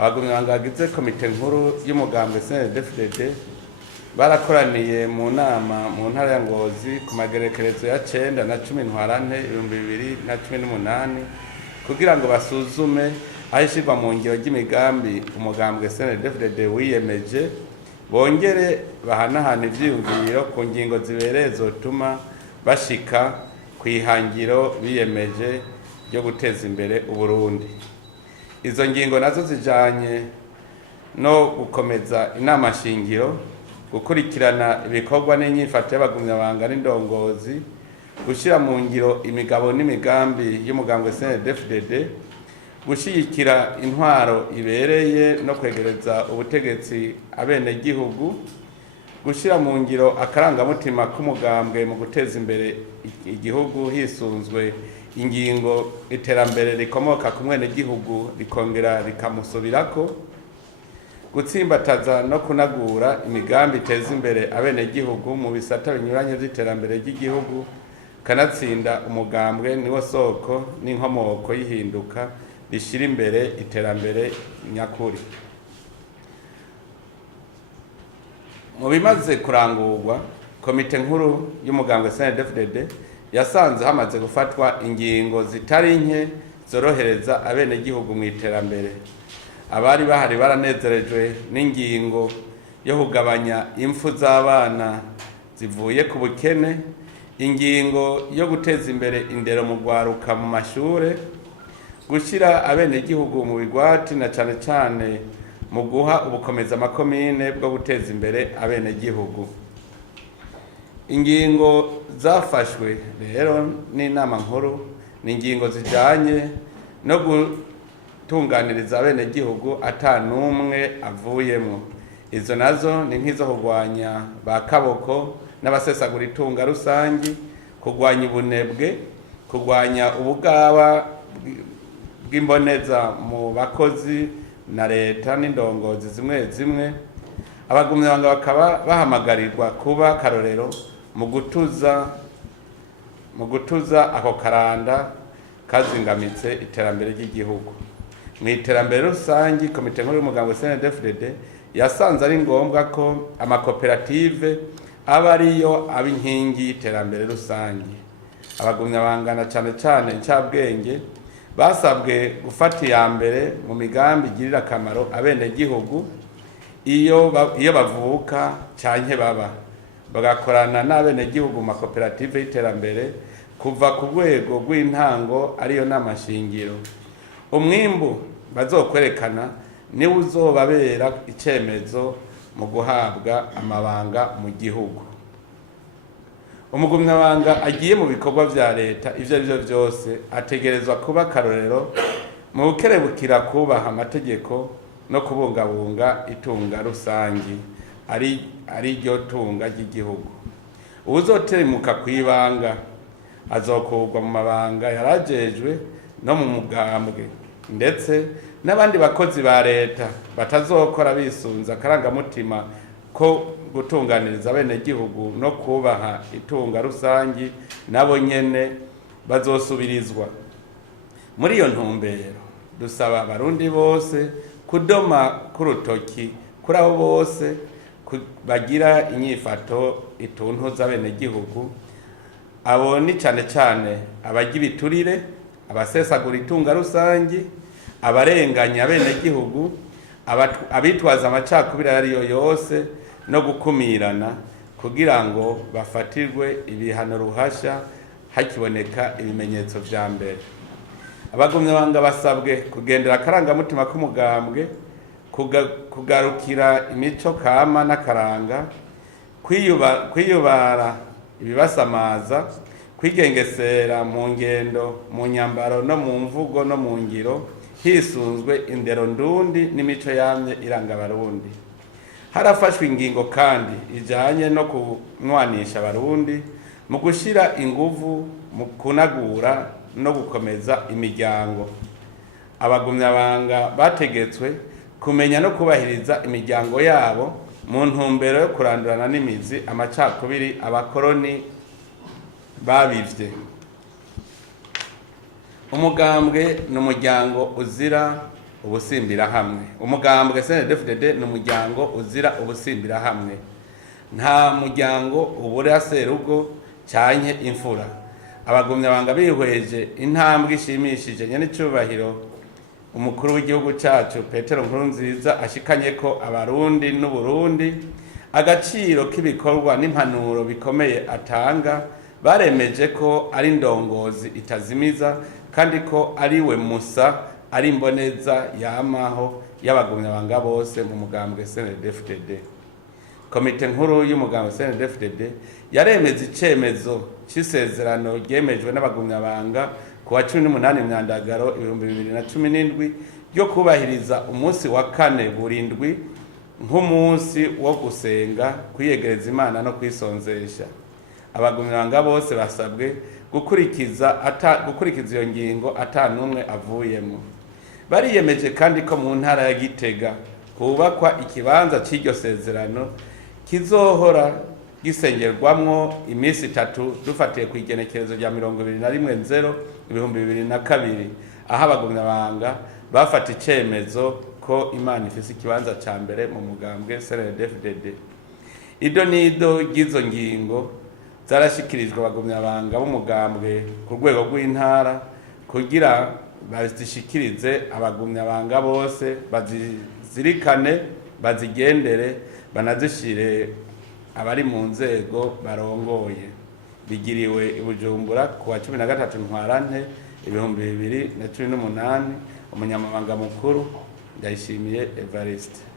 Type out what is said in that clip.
abagumyabanga bagize komite nkuru y'umugambwe CNDD-FDD barakoraniye mu nama mu ntara ya Ngozi ku magerekerezo ya 9 na 10 ntwarante 2018 kugira ngo basuzume ahishirwa mu ngiro ry'imigambi umugambwe CNDD-FDD wiyemeje, bongere bahanahana ivyiyumviro ku ngingo zibereye zotuma bashika kwihangiro biyemeje ryo guteza imbere Uburundi. Izo ngingo nazo zijanye no gukomeza inama shingiro, gukurikirana ibikorwa n'inyifato y'abagumyabanga n'indongozi, gushira mu ngiro imigabo n'imigambi y'umugambwe CNDD-FDD, gushigikira intwaro ibereye no kwegereza ubutegetsi abenegihugu, gushira mu ngiro akarangamutima k'umugambwe mu guteza imbere igihugu hisunzwe ingingo iterambere rikomoka ku mwenegihugu rikongera rikamusubirako, gutsimbataza no kunagura imigambi iteza imbere abenegihugu mu bisata binyuranye vy'iterambere ry'igihugu, kanatsinda umugambwe niwo soko n'inkomoko y'ihinduka rishira imbere iterambere nyakuri. Mu bimaze kurangurwa, komite nkuru y'umugambwe CNDD-FDD yasanze hamaze gufatwa ingingo zitari nke zorohereza abenegihugu mu iterambere. Abari bahari baranezerejwe n'ingingo yo kugabanya impfu z'abana zivuye ku bukene, ingingo yo guteza imbere indero mu gwaruka mu mashure, gushira abenegihugu mu bigwati na cane cane mu guha ubukomeza amakomine bwo guteza imbere abenegihugu. Ingingo zafashwe rero n'inama nkuru ni ingingo zijanye no gutunganiriza abenegihugu ata numwe avuyemwo. Izo nazo ni nk'izo kurwanya ba kaboko n'abasesagura itunga rusangi, kurwanya ubunebwe, kurwanya ubugaba bw'imboneza mu bakozi na leta n'indongozi zimwe zimwe. Abagumyabanga bakaba bahamagarirwa kuba karorero mu gutuza ako karanda kazingamitse iterambere ry'igihugu. Mu iterambere rusangi, komite nkuru y'umugambwe CNDD-FDD yasanze ari ngombwa ko amakoperative aba ariyo ab'inkingi y'iterambere rusangi. Abagumyabanga na cane cane incabwenge basabwe gufata iya mbere mu migambi igirira akamaro abenegihugu iyo bavuka canke baba, bagakorana n'abenegihugu mu makoperative y'iterambere kuva ku rwego rw'intango ariyo n'amashingiro. Umwimbu bazokwerekana niwe uzobabera icemezo mu guhabwa amabanga mu gihugu. Umugumyabanga agiye mu bikorwa vya leta ivyo arivyo vyose ategerezwa kuba karorero mu gukerebukira kubaha amategeko no kubungabunga itunga rusangi ari ryo tunga ry'igihugu. Uwuzoteremuka kw'ibanga azokurwa mu mabanga yarajejwe no mu mugambwe, ndetse n'abandi bakozi ba leta batazokora bisunza akarangamutima ko gutunganiriza abenegihugu no kubaha itunga rusangi nabo nyene bazosubirizwa. Muri iyo ntumbero dusaba abarundi bose kudoma k'urutoki kuri abo bose bagira inyifato ituntuza abenegihugu. Abo ni cane cane abarya ibiturire, abasesagura itunga rusangi, abarenganya abenegihugu, abitwaza amacakubiri ariyo yose no gukumirana, kugira ngo bafatirwe ibihano ruhasha hakiboneka ibimenyetso vya mbere. Abagumyabanga basabwe kugendera akarangamutima k'umugambwe, kugarukira imico kama n'akaranga, kwiyubara ibibasamaza, kwigengesera mu ngendo, mu nyambaro no mu mvugo no mu ngiro, hisunzwe indero ndundi n'imico yamye iranga abarundi. Harafashwe ingingo kandi ijanye no kunwanisha abarundi mu gushira inguvu mu kunagura no gukomeza imiryango. Abagumyabanga bategetswe kumenya no kubahiriza imiryango yabo mu ntumbero yo kurandurana n'imizi amacakubiri abakoroni babivye. Umugambwe n'umuryango uzira ubusimbira hamwe. Umugambwe CNDD-FDD ni umuryango uzira ubusimbira hamwe. Nta muryango ubura serugo canke imfura. Abagumyabanga bihweje intambwe ishimishije nyene icubahiro umukuru w'igihugu cacu Petero Nkurunziza ashikanye ko abarundi n'Uburundi agaciro k'ibikorwa n'impanuro bikomeye atanga, baremeje ko ari ndongozi itazimiza kandi ko ari we musa ari imboneza yamaho y'abagumyabanga bose mu mugambwe CNDD-FDD. Komite nkuru y'umugambwe CNDD-FDD yaremeza icemezo c'isezerano ryemejwe n'abagumyabanga ku wa 18 Myandagaro 2017 ryo kubahiriza umunsi wa kane burindwi nk'umunsi wo gusenga, kwiyegereza Imana no kwisonzesha. Abagumyabanga bose basabwe gukurikiza iyo ngingo atanumwe avuyemo. Bariyemeje kandi ko mu ntara ya Gitega kubakwa ikibanza c'iryo sezerano kizohora gisengerwamwo imisi 3 dufatiye ku igenekerezo rya 21/0/2022, aho abagumyabanga bafata icemezo ko Imana ifise ikibanza ca mbere mu mugambwe CNDD-FDD. Ido nido gizo ngingo zarashikirijwe abagumyabanga b'umugambwe ku rwego rw'intara kugira bazishikirize abagumyabanga bose, bazizirikane, bazigendere, banazishire abari mu nzego barongoye. Bigiriwe i Bujumbura ku wa 13 Ntwarante 2018. Umunyamabanga mukuru Ndayishimiye Evariste.